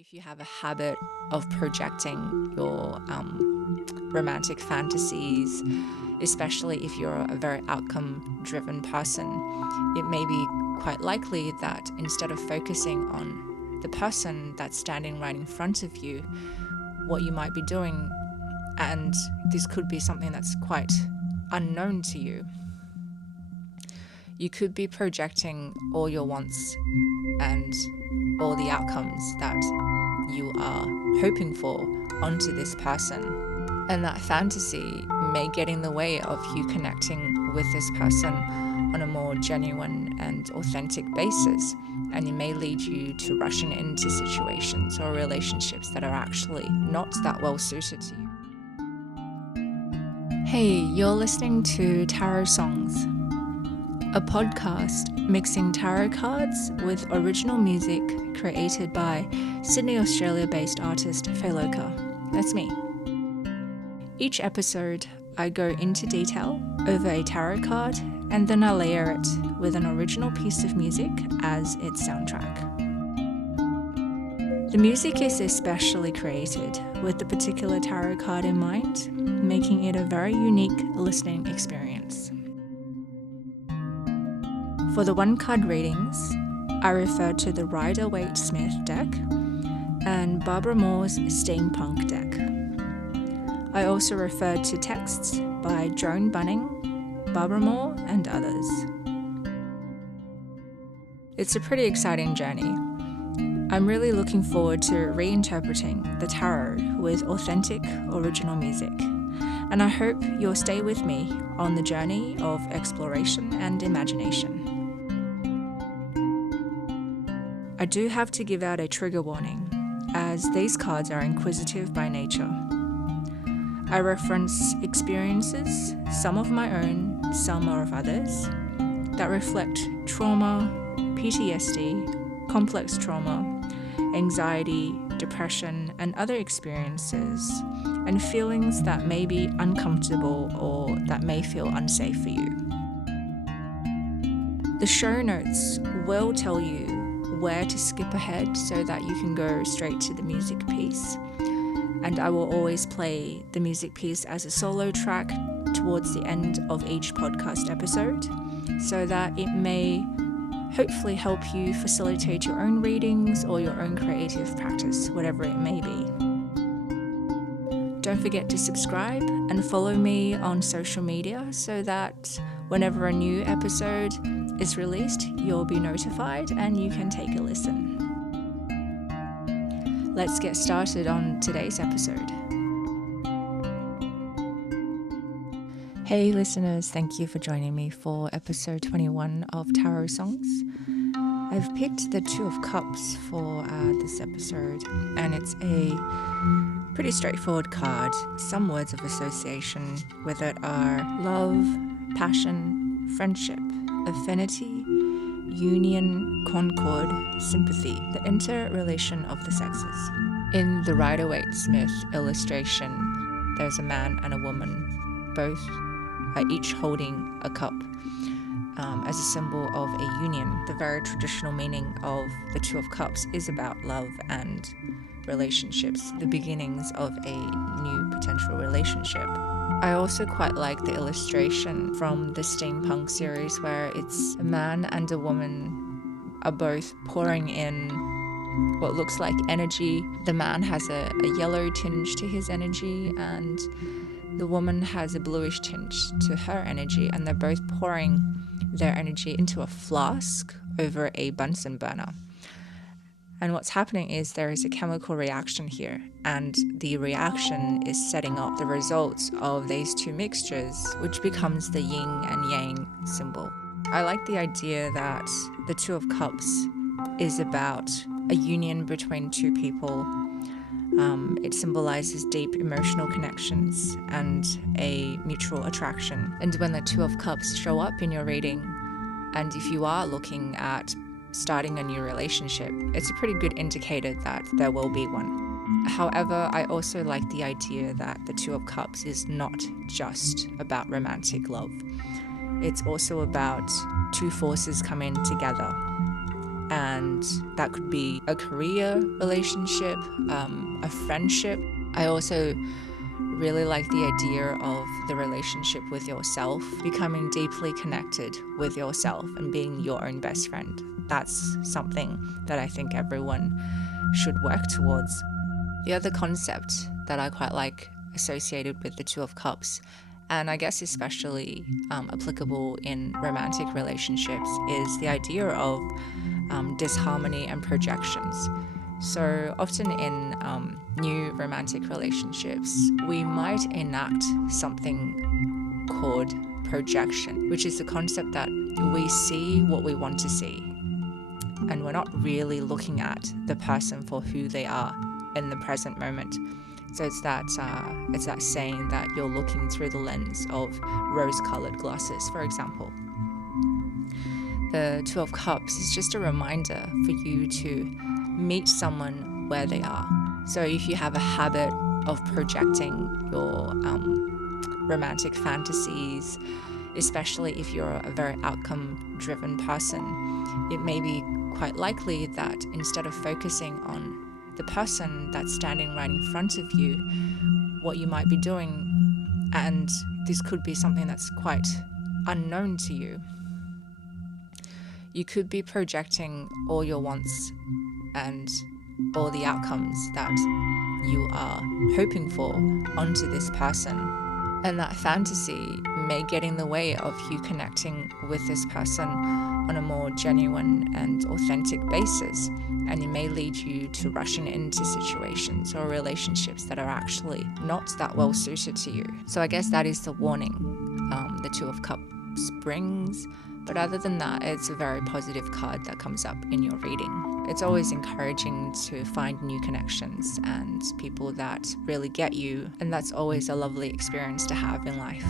If you have a habit of projecting your romantic fantasies, especially if you're a very outcome-driven person, it may be quite likely that instead of focusing on the person that's standing right in front of you, what you might be doing, and this could be something that's quite unknown to you, you could be projecting all your wants and all the outcomes that you are hoping for onto this person. And that fantasy may get in the way of you connecting with this person on a more genuine and authentic basis. And it may lead you to rushing into situations or relationships that are actually not that well suited to you. Hey, you're listening to Tarot Songs, a podcast mixing tarot cards with original music created by Sydney, Australia-based artist Feloka. That's me. Each episode, I go into detail over a tarot card and then I layer it with an original piece of music as its soundtrack. The music is especially created with the particular tarot card in mind, making it a very unique listening experience. For the one-card readings, I refer to the Rider-Waite-Smith deck and Barbara Moore's Steampunk deck. I also refer to texts by Joan Bunning, Barbara Moore, and others. It's a pretty exciting journey. I'm really looking forward to reinterpreting the tarot with authentic, original music, and I hope you'll stay with me on the journey of exploration and imagination. I do have to give out a trigger warning, as these cards are inquisitive by nature. I reference experiences, some of my own, some are of others, that reflect trauma, PTSD, complex trauma, anxiety, depression, and other experiences, and feelings that may be uncomfortable or that may feel unsafe for you. The show notes will tell you where to skip ahead so that you can go straight to the music piece. And I will always play the music piece as a solo track towards the end of each podcast episode so that it may hopefully help you facilitate your own readings or your own creative practice, whatever it may be. Don't forget to subscribe and follow me on social media so that whenever a new episode is released, you'll be notified and you can take a listen. Let's get started on today's episode. Hey listeners, thank you for joining me for episode 21 of Tarot Songs. I've picked the Two of Cups for this episode, and it's a pretty straightforward card. Some words of association with it are love, passion, friendship, affinity, union, concord, sympathy, the interrelation of the sexes. In the Rider-Waite-Smith illustration, there's a man and a woman, both are each holding a cup as a symbol of a union. The very traditional meaning of the Two of Cups is about love and relationships, the beginnings of a new potential relationship. I also quite like the illustration from the Steampunk series where it's a man and a woman are both pouring in what looks like energy. The man has a yellow tinge to his energy and the woman has a bluish tinge to her energy, and they're both pouring their energy into a flask over a Bunsen burner. And what's happening is there is a chemical reaction here, and the reaction is setting up the results of these two mixtures, which becomes the yin and yang symbol. I like the idea that the Two of Cups is about a union between two people. It symbolizes deep emotional connections and a mutual attraction. And when the Two of Cups show up in your reading, and if you are looking at starting a new relationship, it's a pretty good indicator that there will be one. However, I also like the idea that the Two of Cups is not just about romantic love. It's also about two forces coming together. and that could be a career relationship, a friendship. I also really like the idea of the relationship with yourself, becoming deeply connected with yourself and being your own best friend. That's something that I think everyone should work towards. The other concept that I quite like associated with the Two of Cups, and I guess especially applicable in romantic relationships, is the idea of disharmony and projections. So often in new romantic relationships, we might enact something called projection, which is the concept that we see what we want to see, and we're not really looking at the person for who they are in the present moment. So it's that saying that you're looking through the lens of rose-colored glasses, for example. The Two of Cups is just a reminder for you to meet someone where they are. So if you have a habit of projecting your romantic fantasies, especially if you're a very outcome-driven person, it may be quite likely that instead of focusing on the person that's standing right in front of you, what you might be doing, and this could be something that's quite unknown to you, you could be projecting all your wants and all the outcomes that you are hoping for onto this person. And that fantasy may get in the way of you connecting with this person on a more genuine and authentic basis. And it may lead you to rushing into situations or relationships that are actually not that well suited to you. So I guess that is the warning the Two of Cups brings. But other than that, it's a very positive card that comes up in your reading. It's always encouraging to find new connections and people that really get you, and that's always a lovely experience to have in life.